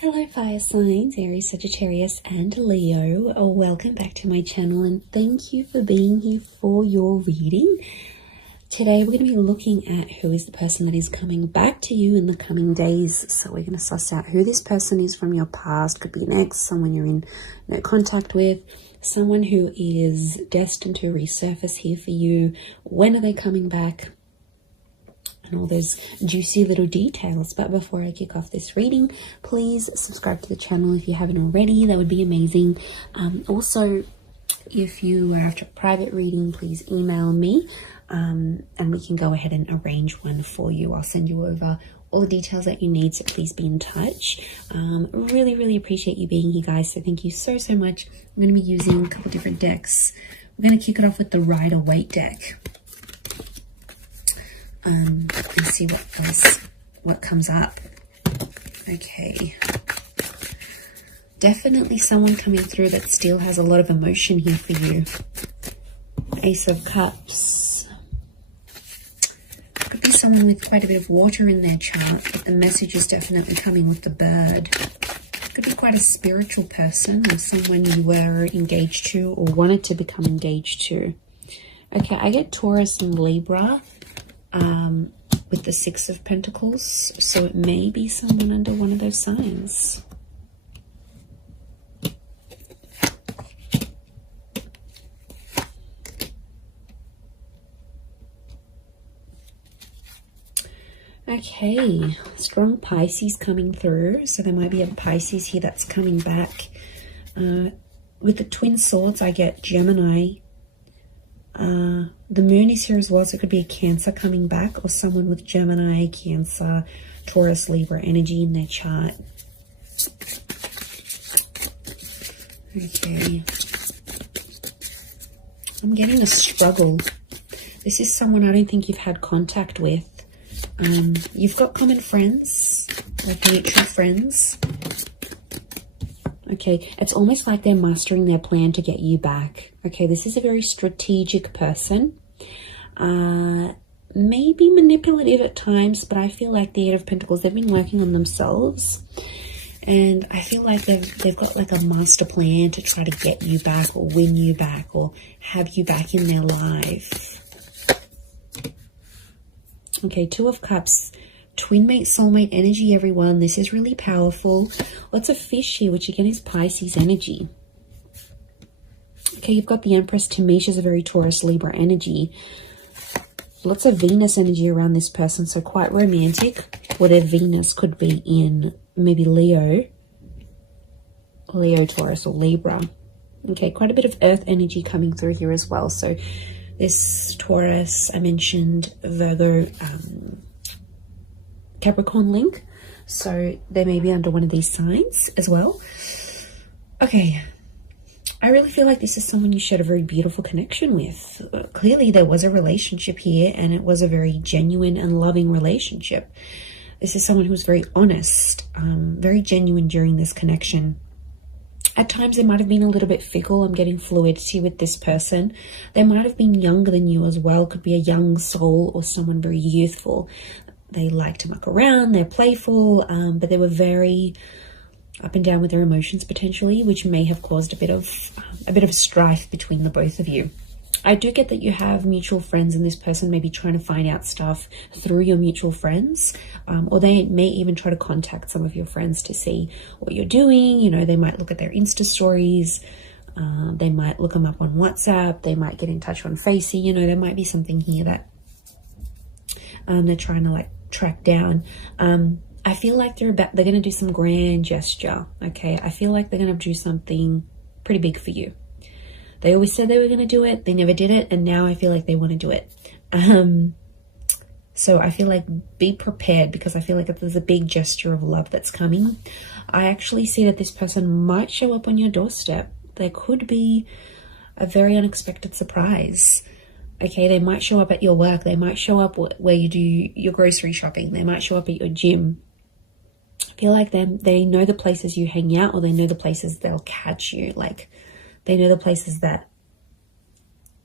Hello fire signs, Aries, Sagittarius and Leo. Welcome back to my channel and thank you for being here for your reading. Today we're going to be looking at who is the person that is coming back to you in the coming days. So we're going to suss out who this person is from your past. Could be an ex, someone you're in no contact with, someone who is destined to resurface here for you. When are they coming back? And all those juicy little details. But before I kick off this reading, please subscribe to the channel if you haven't already. That would be amazing. Also, if you are after a private reading, please email me and we can go ahead and arrange one for you. I'll send you over all the details that you need, so please be in touch. Really appreciate you being here, guys, so thank you so much. I'm going to be using a couple different decks. We're going to kick it off with the Rider-Waite deck. And see what comes up. Okay, definitely someone coming through that still has a lot of emotion here for you. Ace of Cups. Could be someone with quite a bit of water in their chart, but the message is definitely coming with the bird. Could be quite a spiritual person or someone you were engaged to or wanted to become engaged to. Okay, I get Taurus and Libra with the Six of Pentacles, so it may be someone under one of those signs. Okay, strong Pisces coming through, so there might be a Pisces here that's coming back. With the Twin Swords, I get Gemini. The moon is here as well, so it could be a Cancer coming back or someone with Gemini, Cancer, Taurus, Libra energy in their chart. Okay. I'm getting a struggle. This is someone I don't think you've had contact with. You've got common friends, like mutual friends. Okay, it's almost like they're mastering their plan to get you back. Okay, this is a very strategic person. Maybe manipulative at times, but I feel like the Eight of Pentacles, they've been working on themselves. And I feel like they've got like a master plan to try to get you back or win you back or have you back in their life. Okay, Two of Cups. Twin mate, soulmate energy, everyone. This is really powerful. Lots of fish here, which again is Pisces energy. Okay, you've got the Empress. To me, she's a very Taurus, Libra energy. Lots of Venus energy around this person, so quite romantic. Or their Venus could be in maybe Leo, Taurus, or Libra. Okay, quite a bit of Earth energy coming through here as well. So this Taurus, I mentioned Virgo, Capricorn link, so they may be under one of these signs as well. Okay, I really feel like this is someone you shared a very beautiful connection with. Clearly there was a relationship here and it was a very genuine and loving relationship. This is someone who was very honest, very genuine during this connection. At times they might have been a little bit fickle. I'm getting fluidity with this person. They might have been younger than you as well. Could be a young soul or someone very youthful. They like to muck around, they're playful, but they were very up and down with their emotions potentially, which may have caused a bit of strife between the both of you. I do get that you have mutual friends and this person may be trying to find out stuff through your mutual friends, or they may even try to contact some of your friends to see what you're doing. You know, they might look at their Insta stories, they might look them up on WhatsApp, they might get in touch on Facey. You know, there might be something here that they're trying to like track down. I feel like they're going to do some grand gesture. Okay, I feel like they're going to do something pretty big for you. They always said they were going to do it, they never did it, and now I feel like they want to do it. So I feel like be prepared, because I feel like there's a big gesture of love that's coming. I actually see that this person might show up on your doorstep. There could be a very unexpected surprise. Okay, they might show up at your work. They might show up where you do your grocery shopping. They might show up at your gym. I feel like they know the places you hang out, or they know the places they'll catch you. Like, they know the places that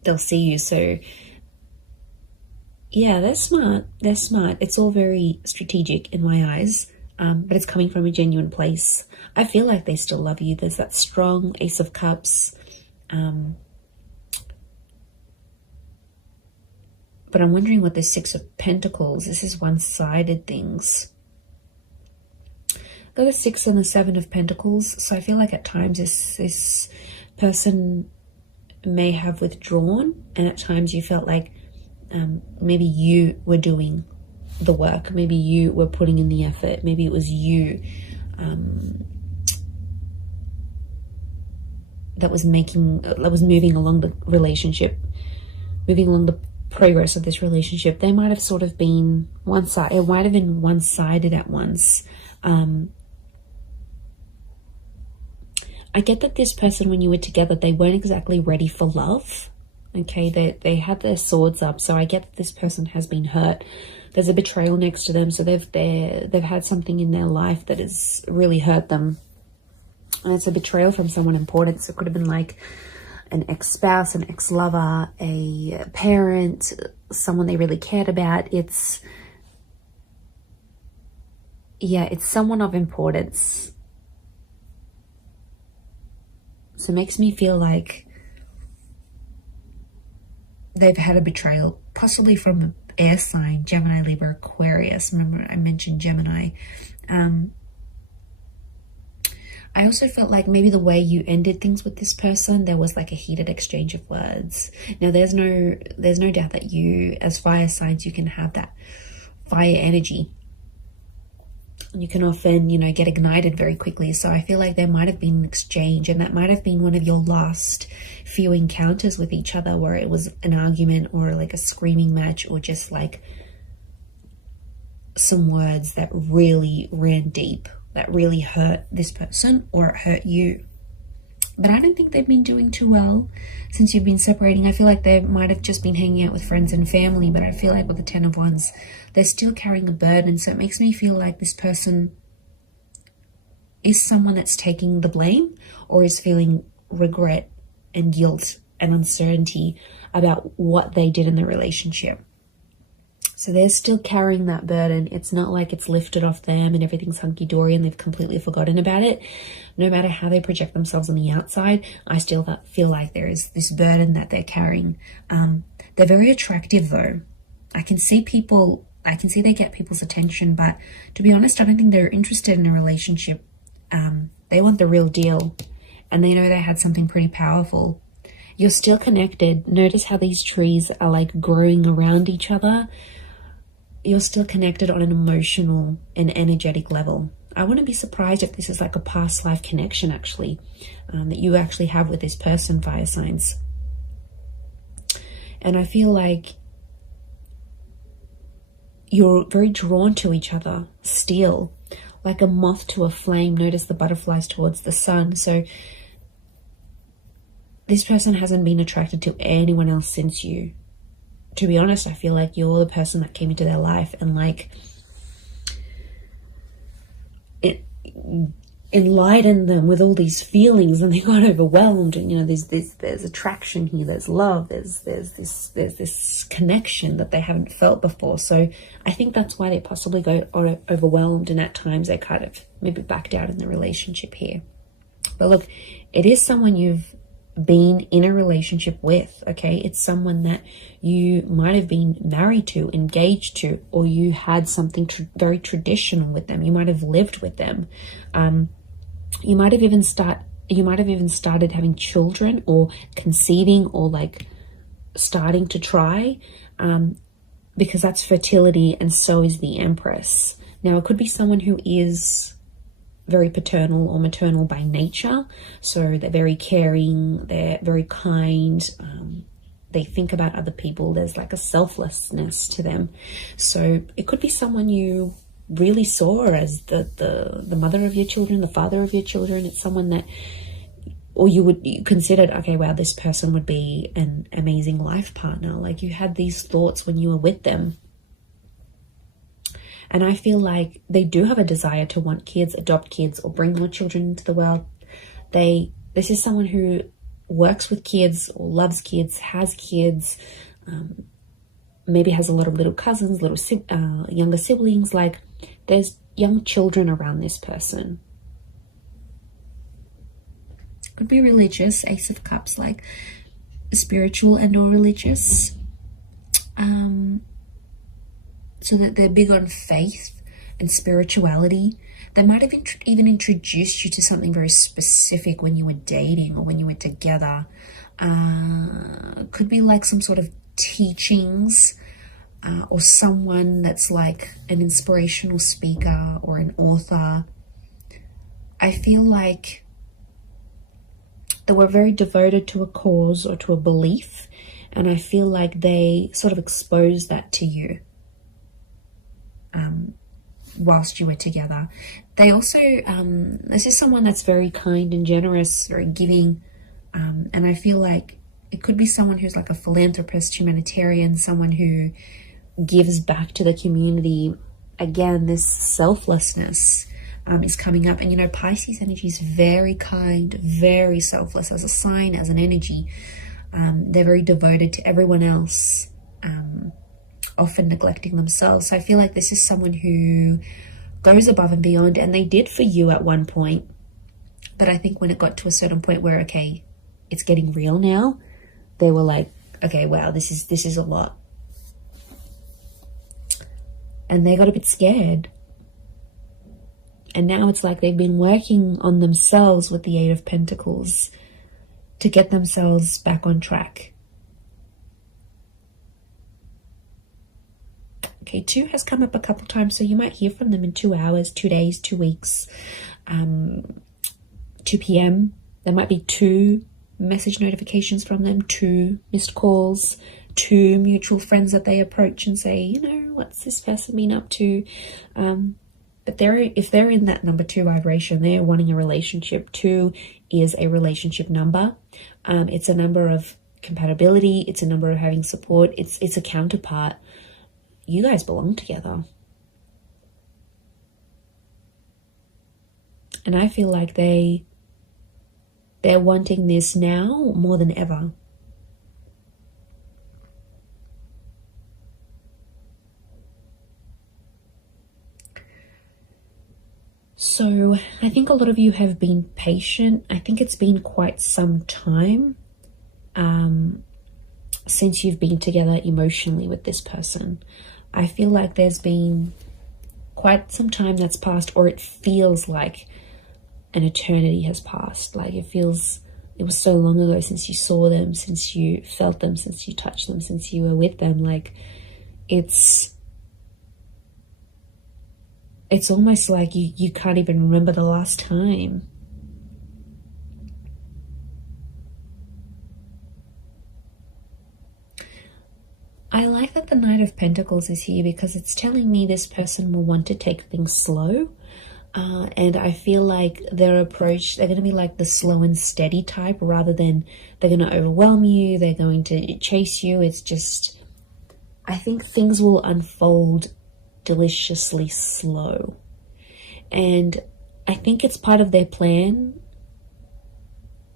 they'll see you. So yeah, they're smart. They're smart. It's all very strategic in my eyes. but it's coming from a genuine place. I feel like they still love you. There's that strong Ace of Cups. But I'm wondering what this Six of Pentacles, this is one-sided things. Got the Six and the Seven of Pentacles. So I feel like at times this person may have withdrawn, and at times you felt like maybe you were doing the work. Maybe you were putting in the effort. Maybe it was you that was moving along the relationship, moving along the progress of this relationship. They might have sort of been one-sided. It might have been one-sided at once. I get that this person, when you were together, they weren't exactly ready for love. Okay, they had their swords up, so I get that this person has been hurt. There's a betrayal next to them, so they've had something in their life that has really hurt them, and it's a betrayal from someone important. So it could have been like an ex-spouse, an ex-lover, a parent, someone they really cared about. It's someone of importance. So it makes me feel like they've had a betrayal, possibly from an air sign, Gemini, Libra, Aquarius. Remember I mentioned Gemini. I also felt like maybe the way you ended things with this person, there was like a heated exchange of words. Now there's no doubt that you, as fire signs, you can have that fire energy. You can often, get ignited very quickly. So I feel like there might have been an exchange, and that might have been one of your last few encounters with each other, where it was an argument or like a screaming match, or just like some words that really ran deep, that really hurt this person, or it hurt you. But I don't think they've been doing too well since you've been separating. I feel like they might have just been hanging out with friends and family, but I feel like with the Ten of Wands, they're still carrying a burden. So it makes me feel like this person is someone that's taking the blame, or is feeling regret and guilt and uncertainty about what they did in the relationship. So they're still carrying that burden. It's not like it's lifted off them and everything's hunky-dory and they've completely forgotten about it. No matter how they project themselves on the outside, I still feel like there is this burden that they're carrying. They're very attractive though. I can see they get people's attention, but to be honest, I don't think they're interested in a relationship. They want the real deal, and they know they had something pretty powerful. You're still connected. Notice how these trees are like growing around each other. You're still connected on an emotional and energetic level. I wouldn't be surprised if this is like a past life connection, actually, that you actually have with this person, fire signs. And I feel like you're very drawn to each other still, like a moth to a flame. Notice the butterflies towards the sun. So this person hasn't been attracted to anyone else since you. To be honest, I feel like you're the person that came into their life and like it enlightened them with all these feelings, and they got overwhelmed. And there's attraction here, there's love, there's this connection that they haven't felt before. So I think that's why they possibly got overwhelmed, and at times they kind of maybe backed out in the relationship here. But look, it is someone you've been in a relationship with, okay? It's someone that you might have been married to, engaged to, or you had something very traditional with them. You might have lived with them. You might have even started having children, or conceiving, or like starting to try, because that's fertility, and so is the Empress. Now, it could be someone who is very paternal or maternal by nature. So they're very caring, they're very kind, they think about other people. There's like a selflessness to them. So it could be someone you really saw as the mother of your children, the father of your children. It's someone that, or you considered, okay, wow, this person would be an amazing life partner. Like you had these thoughts when you were with them. And I feel like they do have a desire to want kids, adopt kids, or bring more children into the world. This is someone who works with kids, or loves kids, has kids, maybe has a lot of little cousins, younger siblings. Like there's young children around this person. Could be religious, Ace of Cups, like spiritual and or religious. So that they're big on faith and spirituality. They might have even introduced you to something very specific when you were dating or when you were together. Could be like some sort of teachings, or someone that's like an inspirational speaker or an author. I feel like they were very devoted to a cause or to a belief, and I feel like they sort of exposed that to you whilst you were together. They also, this is someone that's very kind and generous, very giving, and I feel like it could be someone who's like a philanthropist, humanitarian, someone who gives back to the community. Again, this selflessness is coming up. And you know, Pisces energy is very kind, very selfless as a sign, as an energy. They're very devoted to everyone else, often neglecting themselves. So I feel like this is someone who goes above and beyond, and they did for you at one point. But I think when it got to a certain point where, okay, it's getting real now, they were like, okay, wow, this is a lot. And they got a bit scared. And now it's like they've been working on themselves with the Eight of Pentacles to get themselves back on track. Okay, 2 has come up a couple times, so you might hear from them in 2 hours, 2 days, 2 weeks, 2 p.m. There might be 2 message notifications from them, 2 missed calls, 2 mutual friends that they approach and say, you know, what's this person been up to? But if they're in that number 2 vibration, they're wanting a relationship. 2 is a relationship number. It's a number of compatibility. It's a number of having support. It's a counterpart. You guys belong together. And I feel like they're wanting this now more than ever. So I think a lot of you have been patient. I think it's been quite some time since you've been together emotionally with this person. I feel like there's been quite some time that's passed, or it feels like an eternity has passed. Like it was so long ago since you saw them, since you felt them, since you touched them, since you were with them. Like it's almost like you can't even remember the last time. I like that the Knight of Pentacles is here because it's telling me this person will want to take things slow. And I feel like their approach, they're going to be like the slow and steady type rather than they're going to overwhelm you. They're going to chase you. It's just, I think things will unfold deliciously slow. And I think it's part of their plan.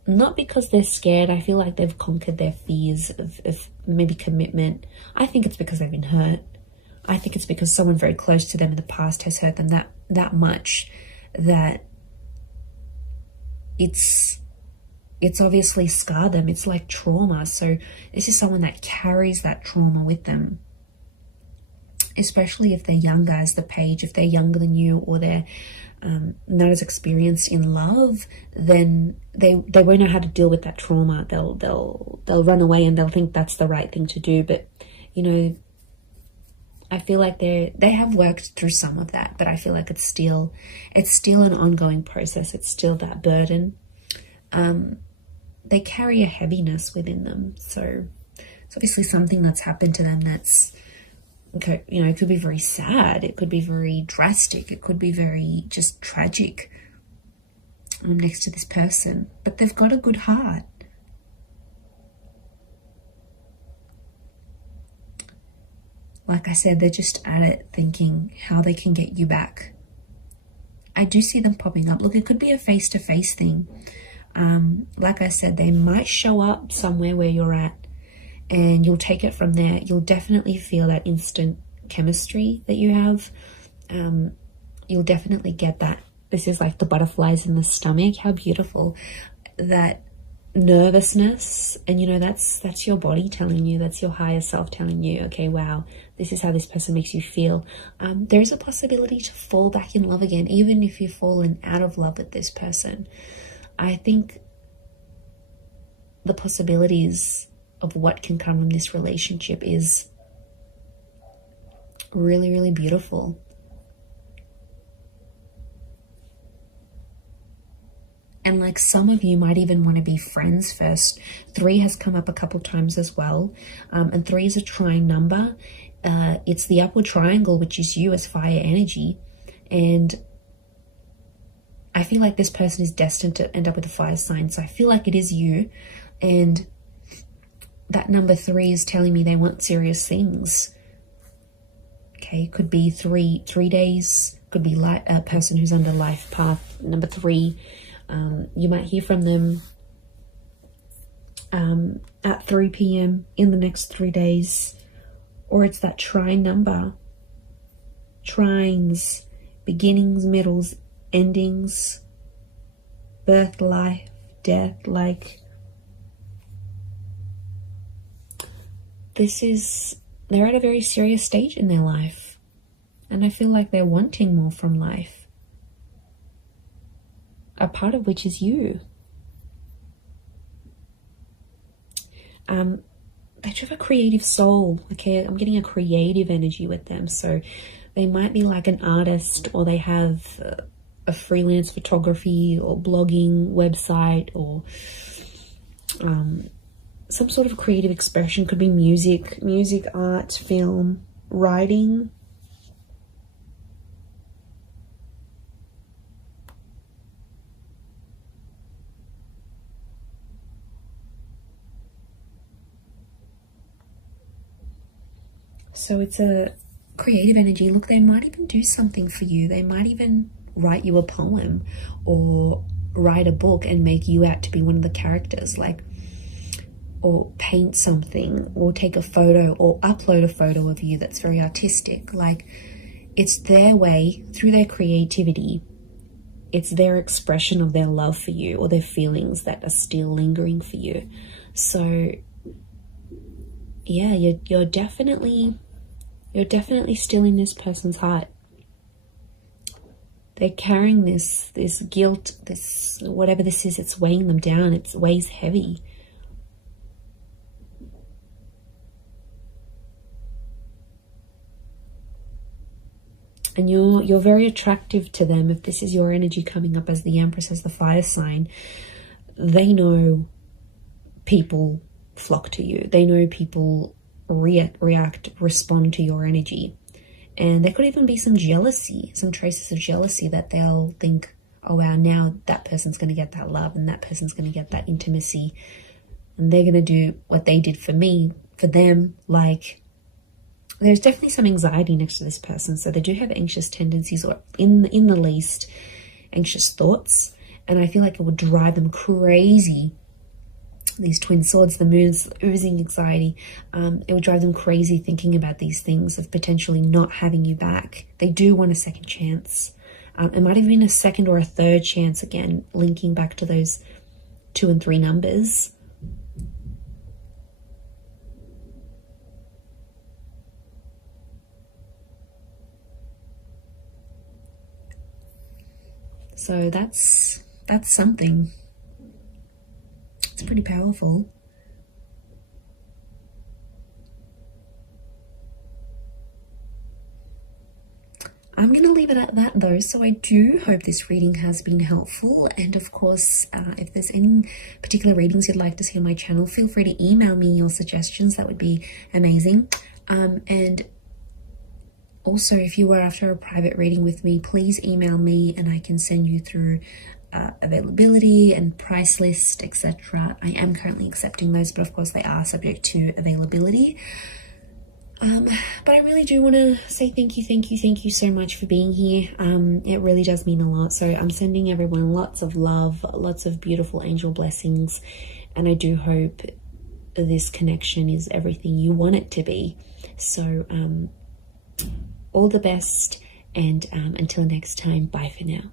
Not because they're scared. I feel like they've conquered their fears of maybe commitment. I think it's because they've been hurt. I think it's because someone very close to them in the past has hurt them that much that it's obviously scarred them. It's like trauma. So this is someone that carries that trauma with them. Especially if they're younger as the Page, if they're younger than you, or they're not as experienced in love, then they won't know how to deal with that trauma. They'll run away and they'll think that's the right thing to do. But you know, I feel like they have worked through some of that, but I feel like it's still an ongoing process. It's still that burden. They carry a heaviness within them, so it's obviously something that's happened to them that's, okay, you know, it could be very sad, it could be very drastic, it could be very just tragic next to this person, but they've got a good heart. Like I said, they're just at it thinking how they can get you back. I do see them popping up. Look, it could be a face-to-face thing. Like I said, they might show up somewhere where you're at, and you'll take it from there. You'll definitely feel that instant chemistry that you have. you'll definitely get that. This is like the butterflies in the stomach. How beautiful. That nervousness, and you know, that's your body telling you, that's your higher self telling you, okay, wow, this is how this person makes you feel. There is a possibility to fall back in love again, even if you've fallen out of love with this person. I think the possibilities of what can come from this relationship is really, really beautiful. And like some of you might even want to be friends first. 3 has come up a couple times as well. And 3 is a trine number. It's the upward triangle, which is you as fire energy. And I feel like this person is destined to end up with a fire sign. So I feel like it is you. And that number 3 is telling me they want serious things. Okay, could be 3 days. Could be a person who's under life path number 3. You might hear from them at 3 p.m. in the next 3 days. Or it's that trine number. Trines, beginnings, middles, endings, birth, life, death. Like, they're at a very serious stage in their life. And I feel like they're wanting more from life. A part of which is you. They have a creative soul. Okay, I'm getting a creative energy with them. So they might be like an artist, or they have a freelance photography or blogging website, or some sort of creative expression. Could be music, art, film, writing. So it's a creative energy. Look, they might even do something for you. They might even write you a poem or write a book and make you out to be one of the characters, like, or paint something, or take a photo, or upload a photo of you that's very artistic. Like, it's their way, through their creativity, it's their expression of their love for you, or their feelings that are still lingering for you. So yeah, you're definitely still in this person's heart. They're carrying this guilt, this whatever this is, it's weighing them down. It weighs heavy. And you're very attractive to them. If this is your energy coming up as the Empress, as the fire sign, they know people flock to you. They know people react, respond to your energy. And there could even be some jealousy, some traces of jealousy, that they'll think, oh wow, now that person's going to get that love, and that person's going to get that intimacy, and they're going to do what they did for me, for them. Like, there's definitely some anxiety next to this person. So they do have anxious tendencies, or in the least, anxious thoughts. And I feel like it would drive them crazy. These twin swords, the moon's oozing anxiety. It would drive them crazy thinking about these things of potentially not having you back. They do want a second chance. It might have been a second or a third chance, again, linking back to those 2 and 3 numbers. So that's something. It's pretty powerful. I'm going to leave it at that though. So I do hope this reading has been helpful. And of course, if there's any particular readings you'd like to see on my channel, feel free to email me your suggestions. That would be amazing. And also, if you were after a private reading with me, please email me and I can send you through availability and price list, etc. I am currently accepting those, but of course they are subject to availability. But I really do want to say thank you so much for being here. It really does mean a lot. So I'm sending everyone lots of love, lots of beautiful angel blessings, and I do hope this connection is everything you want it to be. So all the best, And until next time, bye for now.